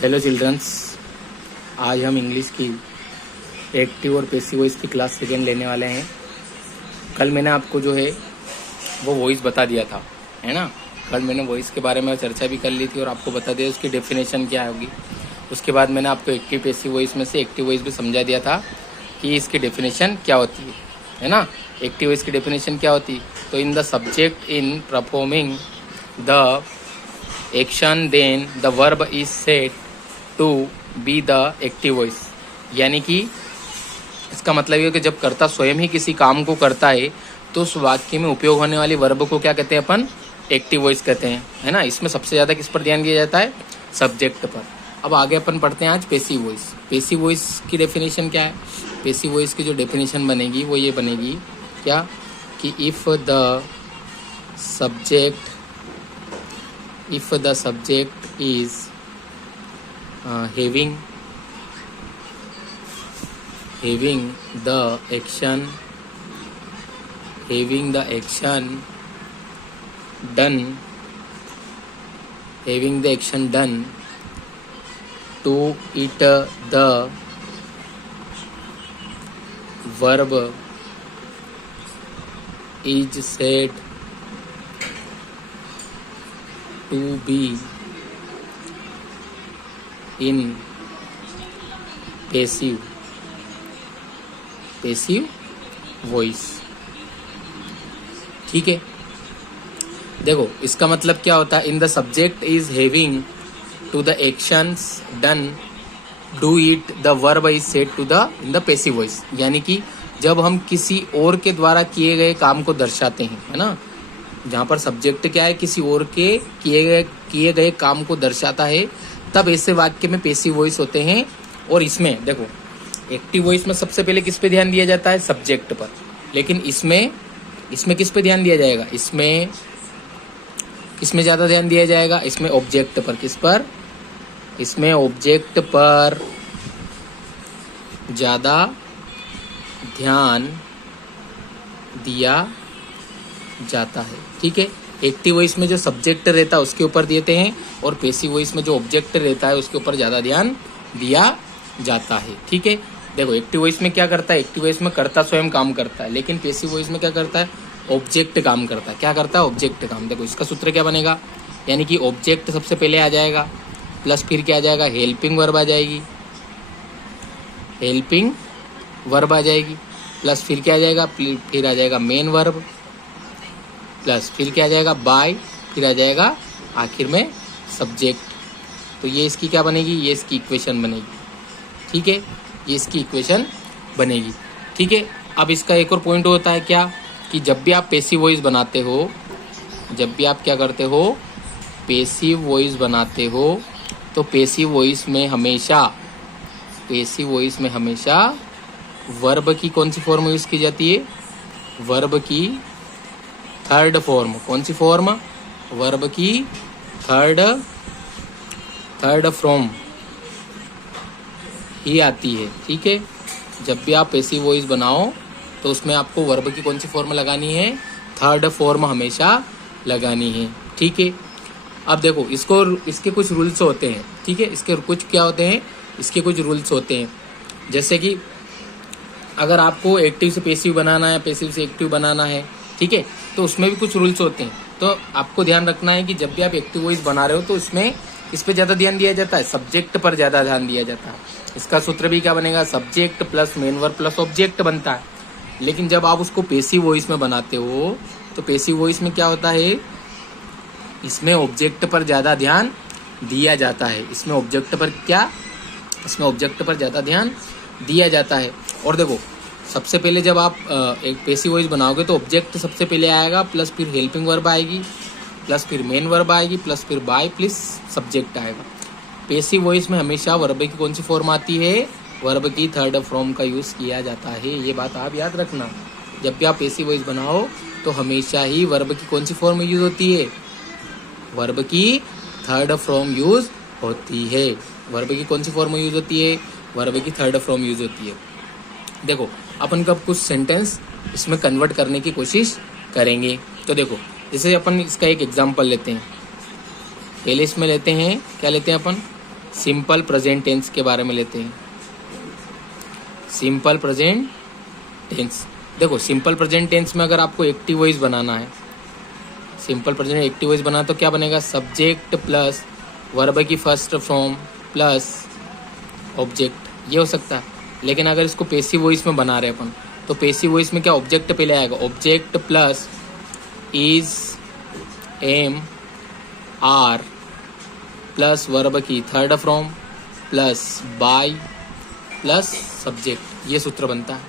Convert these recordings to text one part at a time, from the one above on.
Hello children's, आज हम English की एक्टिव और पैसिव वॉइस की क्लास सेकेंड लेने वाले हैं। कल मैंने आपको जो है वो वॉइस बता दिया था, है ना। कल मैंने वॉइस के बारे में चर्चा भी कर ली थी और आपको बता दिया उसकी डेफिनेशन क्या होगी। उसके बाद मैंने आपको एक्टिव पैसिव वॉइस में से एक्टिव वॉइस भी समझा दिया था कि इसकी डेफिनेशन क्या होती है ना। एक्टिव वॉइस की डेफिनेशन क्या होती, तो in the subject in performing the action then the verb is said to be the active voice. यानी कि इसका मतलब ये कि जब कर्ता स्वयं ही किसी काम को करता है तो उस वाक्य में उपयोग होने वाली वर्ब को क्या कहते हैं अपन, एक्टिव वॉइस कहते हैं, है ना। इसमें सबसे ज़्यादा किस पर ध्यान दिया जाता है, सब्जेक्ट पर। अब आगे अपन पढ़ते हैं आज पैसिव वॉइस। पैसिव वॉइस की डेफिनेशन क्या है। पैसिव वॉइस की जो डेफिनेशन बनेगी वो ये बनेगी क्या, कि if the subject is having the action done to it, the verb is said to be in passive voice. ठीक है, देखो इसका मतलब क्या होता है, in the subject is having to the actions done do it the verb is said to the in the passive voice. यानी कि जब हम किसी और के द्वारा किए गए काम को दर्शाते हैं, है ना, जहाँ पर सब्जेक्ट क्या है, किसी और के किए गए काम को दर्शाता है, तब ऐसे वाक्य में पैसिव वॉइस होते हैं। और इसमें देखो एक्टिव वॉइस में सबसे पहले किस पे ध्यान दिया जाता है, सब्जेक्ट पर। लेकिन इसमें किस पे ध्यान दिया जाएगा, इसमें ज़्यादा ध्यान दिया जाएगा, इसमें ऑब्जेक्ट पर। किस पर, इसमें ऑब्जेक्ट पर ज़्यादा ध्यान दिया जाता है। ठीक है, एक्टिव वॉइस में जो सब्जेक्ट रहता है उसके ऊपर देते हैं और पैसिव वॉइस में जो ऑब्जेक्ट रहता है उसके ऊपर ज़्यादा ध्यान दिया जाता है। ठीक है, देखो एक्टिव वॉइस में क्या करता है, एक्टिव वॉइस में कर्ता स्वयं काम करता है, लेकिन पैसिव वॉइस में क्या करता है, ऑब्जेक्ट काम करता है। क्या करता है, ऑब्जेक्ट काम। देखो इसका सूत्र क्या बनेगा, यानी कि ऑब्जेक्ट सबसे पहले आ जाएगा, प्लस फिर क्या आ जाएगा, हेल्पिंग वर्ब आ जाएगी, प्लस फिर क्या आ जाएगा, फिर आ जाएगा मेन वर्ब, प्लस फिर क्या आ जाएगा, बाय, फिर आ जाएगा आखिर में सब्जेक्ट। तो ये इसकी क्या बनेगी, ये इसकी इक्वेशन बनेगी। ठीक है, ये इसकी इक्वेशन बनेगी। ठीक है, अब इसका एक और पॉइंट होता है क्या, कि जब भी आप पैसिव वॉइस बनाते हो, जब भी आप क्या करते हो, पैसिव वॉइस बनाते हो, तो पैसिव वॉइस में हमेशा वर्ब की कौन सी फॉर्म यूज़ की जाती है, वर्ब की थर्ड फॉर्म। कौन सी फॉर्म, वर्ब की थर्ड फॉर्म ही आती है। ठीक है, जब भी आप पैसिव वॉइस बनाओ तो उसमें आपको वर्ब की कौन सी फॉर्म लगानी है, थर्ड फॉर्म हमेशा लगानी है। ठीक है, अब देखो इसके कुछ रूल्स होते हैं। ठीक है, इसके कुछ क्या होते हैं, इसके कुछ रूल्स होते हैं। जैसे कि अगर आपको एक्टिव से पैसिव बनाना है, पैसिव से एक्टिव बनाना है, ठीक है, तो उसमें भी कुछ रूल्स होते हैं। तो आपको ध्यान रखना है कि जब भी आप एक्टिव वॉइस बना रहे हो तो इसमें इस पे ज़्यादा ध्यान दिया जाता है, सब्जेक्ट पर ज़्यादा ध्यान दिया जाता है। इसका सूत्र भी क्या बनेगा, subject plus main verb plus object बनता है। लेकिन जब आप उसको पैसिव वॉइस में बनाते हो तो पैसिव वॉइस में क्या होता है, इसमें ऑब्जेक्ट पर ज़्यादा ध्यान दिया जाता है। इसमें ऑब्जेक्ट पर ज़्यादा ध्यान दिया जाता है। और देखो सबसे पहले जब आप एक पैसिव वॉइस बनाओगे तो ऑब्जेक्ट सबसे पहले आएगा, प्लस फिर हेल्पिंग वर्ब आएगी, प्लस फिर मेन वर्ब आएगी, प्लस फिर बाय प्लस सब्जेक्ट आएगा। पैसिव वॉइस में हमेशा वर्ब की कौन सी फॉर्म आती है, वर्ब की थर्ड फॉर्म का यूज़ किया जाता है। ये बात आप याद रखना, जब भी आप पैसिव वॉइस बनाओ तो हमेशा ही वर्ब की कौन सी फॉर्म यूज़ होती है, वर्ब की थर्ड फॉर्म यूज़ होती है। वर्ब की कौन सी फॉर्म यूज़ होती है, वर्ब की थर्ड फॉर्म यूज़ होती है। देखो अपन कब कुछ सेंटेंस इसमें कन्वर्ट करने की कोशिश करेंगे। तो देखो जैसे अपन इसका एक एग्जांपल लेते हैं, पहले इसमें लेते हैं, क्या लेते हैं अपन, सिंपल प्रेजेंट टेंस के बारे में लेते हैं। सिंपल प्रेजेंट टेंस, देखो सिंपल प्रेजेंट टेंस में अगर आपको एक्टिव वॉइस बनाना है, सिंपल प्रेजेंट एक्टिव वॉइस बना तो क्या बनेगा, सब्जेक्ट प्लस वर्ब की फर्स्ट फॉर्म प्लस ऑब्जेक्ट, ये हो सकता है। लेकिन अगर इसको पैसिव वॉइस में बना रहे अपन तो पैसिव वॉइस में क्या ऑब्जेक्ट पहले आएगा, object plus is, am, are plus verb की third form plus by plus subject, ये सूत्र बनता है।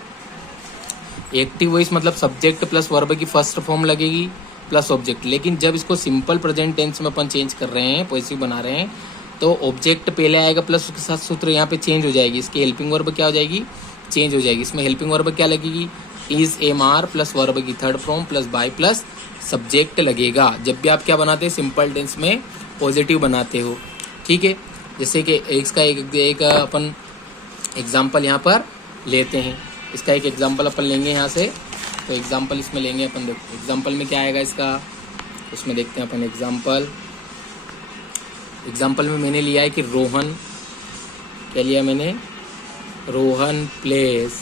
एक्टिव वॉइस मतलब सब्जेक्ट प्लस वर्ब की फर्स्ट फॉर्म लगेगी प्लस ऑब्जेक्ट। लेकिन जब इसको सिंपल प्रेजेंट टेंस में अपन चेंज कर रहे हैं, पैसिव बना रहे हैं, तो ऑब्जेक्ट पहले आएगा प्लस उसके साथ सूत्र यहाँ पे चेंज हो जाएगी, इसकी हेल्पिंग वर्ब क्या हो जाएगी, चेंज हो जाएगी। इसमें हेल्पिंग वर्ब क्या लगेगी, is, am, are plus verb की third form plus by plus subject लगेगा। जब भी आप क्या बनाते हैं, सिंपल टेंस में पॉजिटिव बनाते हो, ठीक है। जैसे कि इसका एक अपन एग्जाम्पल यहाँ पर लेते हैं, इसका एक एग्जाम्पल अपन लेंगे यहाँ से। तो एग्जाम्पल इसमें लेंगे अपन, देखो एग्जाम्पल में क्या आएगा इसका, उसमें देखते हैं अपन एग्जाम्पल में मैंने लिया है कि रोहन, क्या लिया मैंने, Rohan place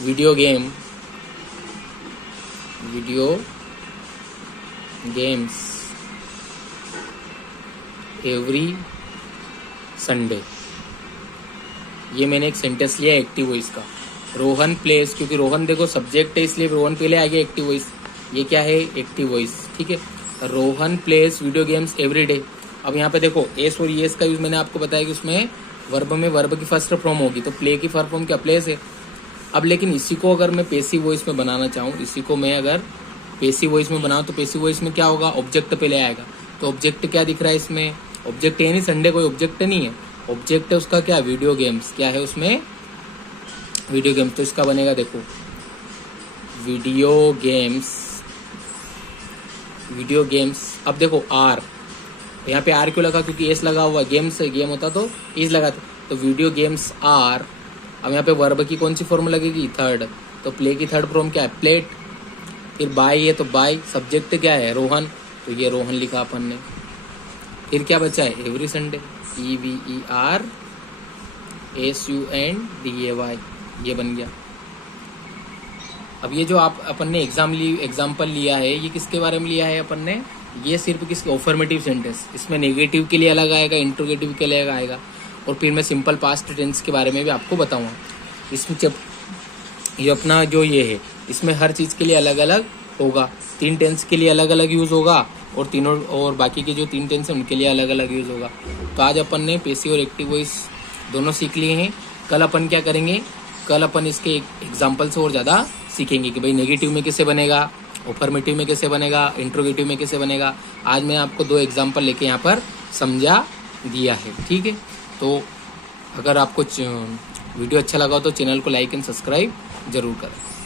video games every Sunday. ये मैंने एक सेंटेंस लिया एक्टिव वॉइस का, रोहन प्लेस, क्योंकि रोहन देखो सब्जेक्ट है इसलिए रोहन पहले आ गया एक्टिव वॉइस, ये क्या है एक्टिव वॉइस, ठीक है। Rohan place video games every day. अब यहाँ पे देखो एस और येस का यूज मैंने आपको बताया कि उसमें वर्ब की फर्स्ट फॉर्म होगी, तो प्ले की फर्स्ट फॉर्म क्या, प्लेस है। अब लेकिन इसी को अगर मैं पैसिव वॉइस में बनाना चाहूँ, इसी को मैं अगर पैसिव वॉइस में बनाऊँ तो पैसिव वॉइस में क्या होगा, ऑब्जेक्ट पहले आएगा। तो ऑब्जेक्ट क्या दिख रहा है इसमें, ऑब्जेक्ट है नहीं, संडे कोई ऑब्जेक्ट नहीं है, ऑब्जेक्ट है उसका क्या, वीडियो गेम्स, क्या है उसमें, वीडियो गेम्स। तो इसका बनेगा देखो वीडियो गेम्स। अब देखो आर, यहाँ पे आर क्यों लगा, क्योंकि एस लगा हुआ, गेम्स गेम होता तो इज लगाते, तो वीडियो गेम्स आर। अब यहाँ पे वर्ब की कौन सी फॉर्म लगेगी, थर्ड, तो प्ले की थर्ड फॉर्म क्या है, प्लेट। फिर बाय है तो बाय, सब्जेक्ट क्या है, रोहन, तो ये रोहन लिखा अपन ने। फिर क्या बचा है, एवरी संडे, EVERSUNDAY, ये बन गया। अब ये जो अपन ने एग्जाम्पल लिया है, ये किसके बारे में लिया है अपन ने, ये सिर्फ किसके, अफर्मेटिव सेंटेंस। इसमें नेगेटिव के लिए अलग आएगा, इंट्रोगेटिव के लिए अलग आएगा, और फिर मैं सिंपल पास्ट टेंस के बारे में भी आपको बताऊंगा। इसमें जब ये अपना जो ये है, इसमें हर चीज़ के लिए अलग अलग होगा, 3 टेंस के लिए अलग अलग यूज़ होगा, और बाकी के जो 3 टेंस हैं उनके लिए अलग अलग यूज़ होगा। तो आज अपन ने पैसिव और एक्टिव वॉइस दोनों सीख लिए हैं। कल अपन क्या करेंगे, कल अपन इसके एग्जाम्पल से और ज़्यादा सीखेंगे कि भाई नेगेटिव में कैसे बनेगा, अफर्मेटिव में कैसे बनेगा, इंट्रोगेटिव में कैसे बनेगा। आज मैं आपको 2 एग्जाम्पल लेके यहाँ पर समझा दिया है, ठीक है। तो अगर आपको वीडियो अच्छा लगा हो तो चैनल को लाइक एंड सब्सक्राइब जरूर करें।